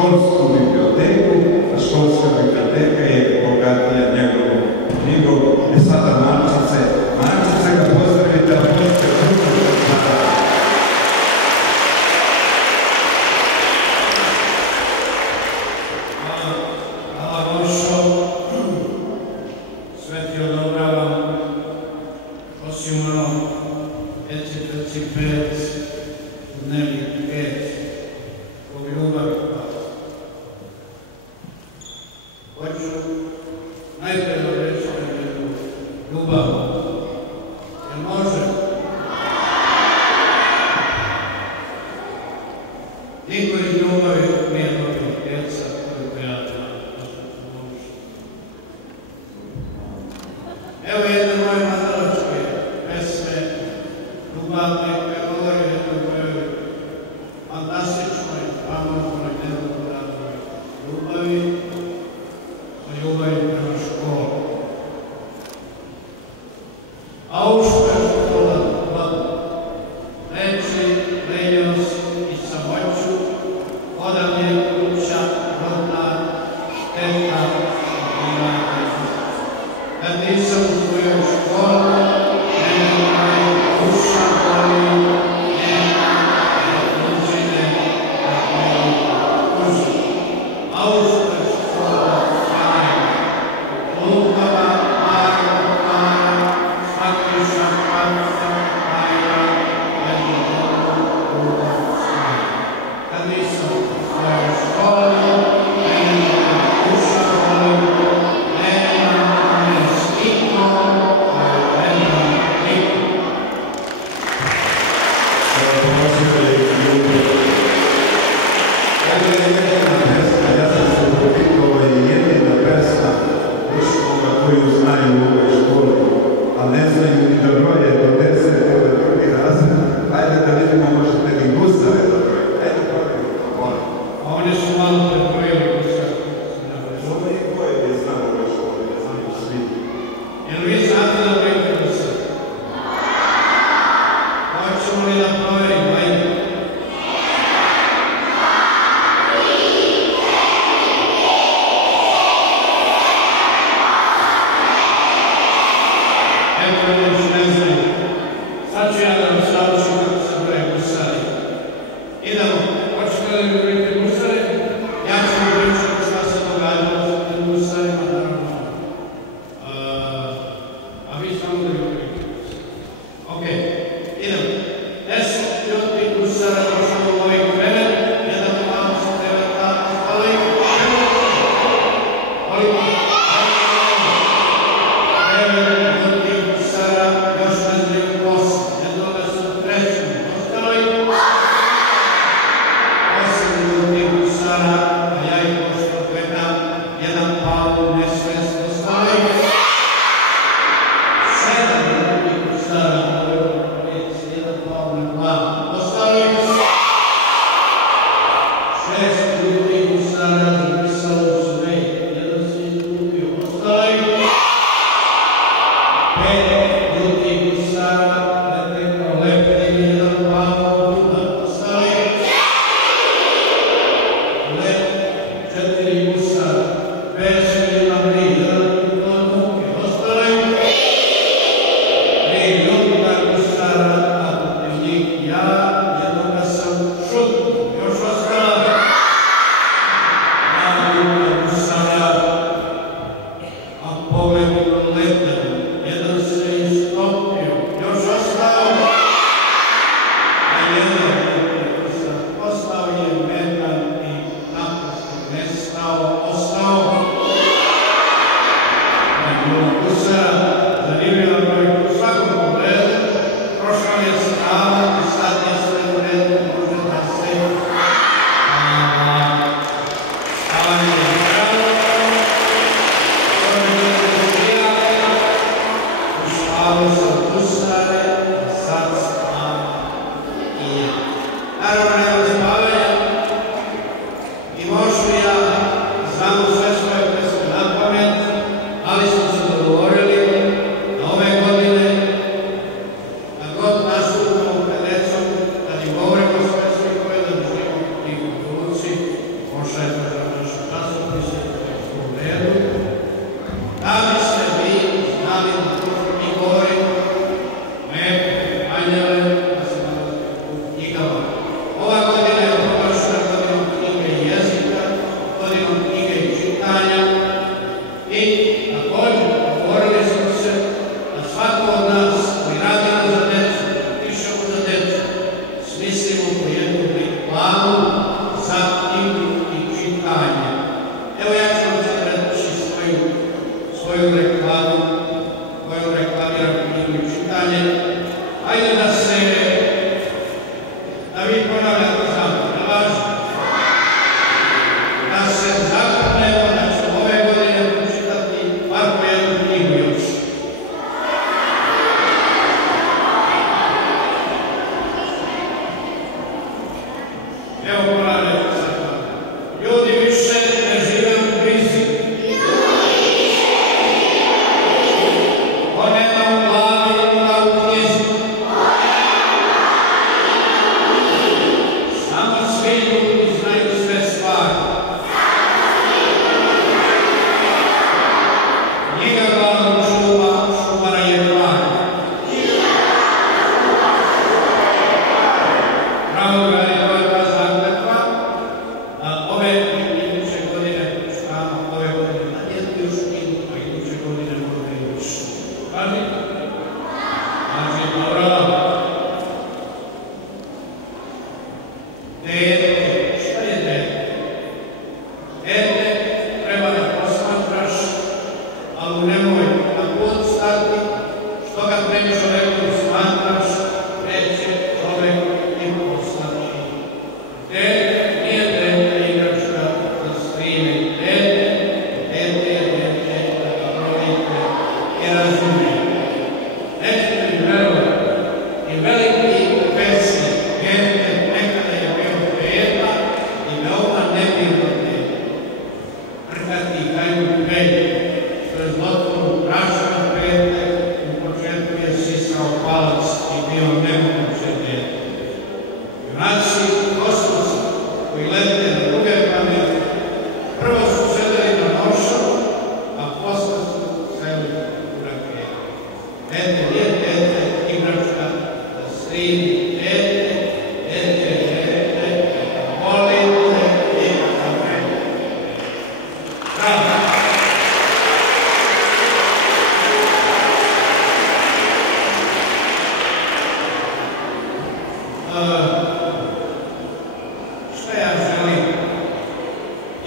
školsku biblioteku, a školska biblioteka je bogatija njegovom knjigom. I sada Marčice ga pozdravite, a pozdravite drugu.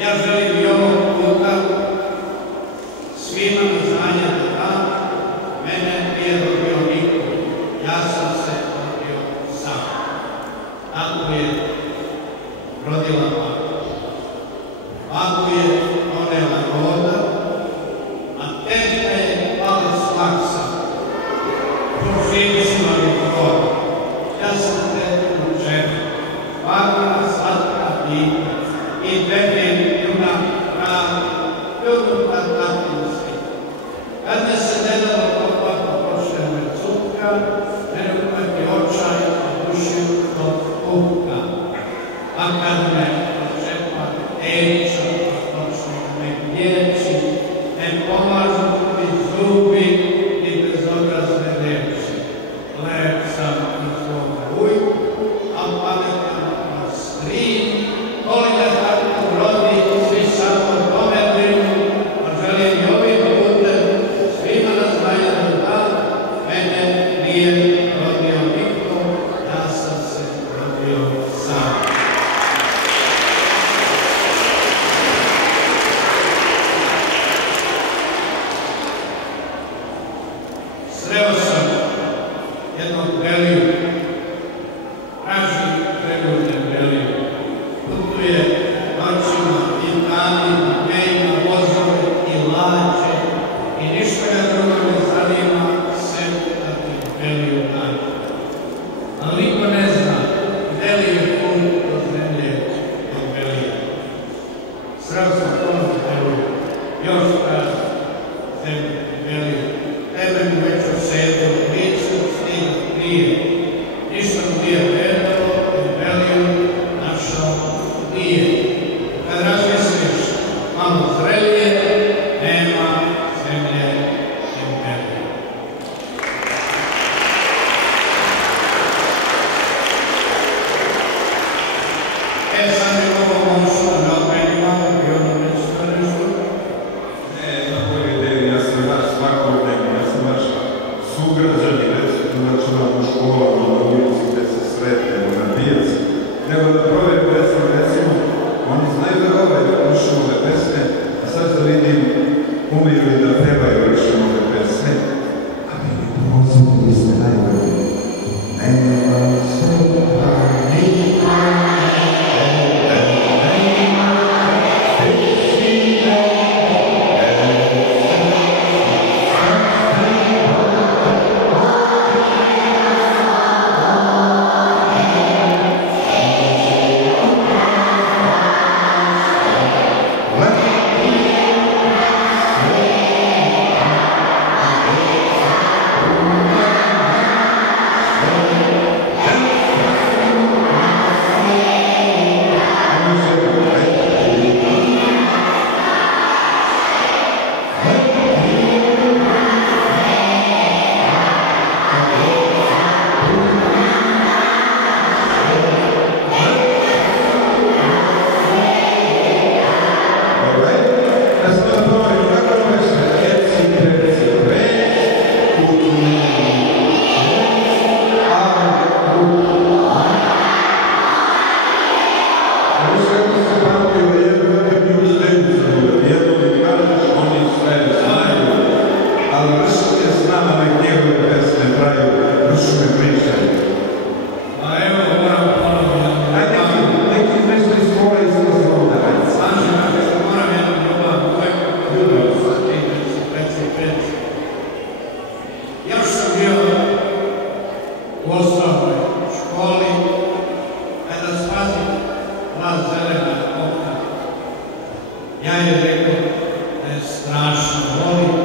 Ja želim i ovog puta svima na znanje da dam, mene nije rodio niko, ja sam se rodio sam. Tako je rodila baka. Baku je donela roda, a teška je pala slaksa. Proživicima mi roda. Ja sam tetu žena, bakina slatka dita i vedim ljuna pravi, ljubavna tatinu svi. Kad me se nedalo kopako prošle me cupka, mene upati očaj u duši do kupka. A kad me pročepa teča, pa počne me gdjeći, ne pomažu mi zubi i bezobrazne reči. Lep sam i svoga ujku, a pametan vas strin, volim da tako rodi, svi samo tome brinu, a želim i ovim putem svima na znanje da dam, mene nije rodio niko, ja sam se rodio sam. Sreo sam jednog Beliju, traži pregodne Beliju. Putuje noćima i danima, dnevima, vozove i lađe i ništa ga drugo ne zanima, sem da ti Beliju nađe. Ali niko ne zna gde li je put do zemlje do Belija. Sreo sam tom Beliju, još kaže zemlje Beliju. Tebe mu već osedo, nisam stiga prije. Ništa mu nije vedalo, jer Beliju našao nije. Kad razmisliš malo zrelije, nema zemlje sem Beliju. Sam je ovo mošla na meni malo bio na nešto nešto. Na toj ideji, ja sam vaš svakodnevni, ja sam vaš sugrađani, recimo, znači vam u školama, na ulici gde se sretnemo, na pijaci, nego da provjeru, recimo, oni znaju da uče ove pesme, a sad da vidim, umeju i da trebaju uče ove pesme, a meni prozivili ste najbolji. Nema se nikada, Ja je rekao da je strašno voli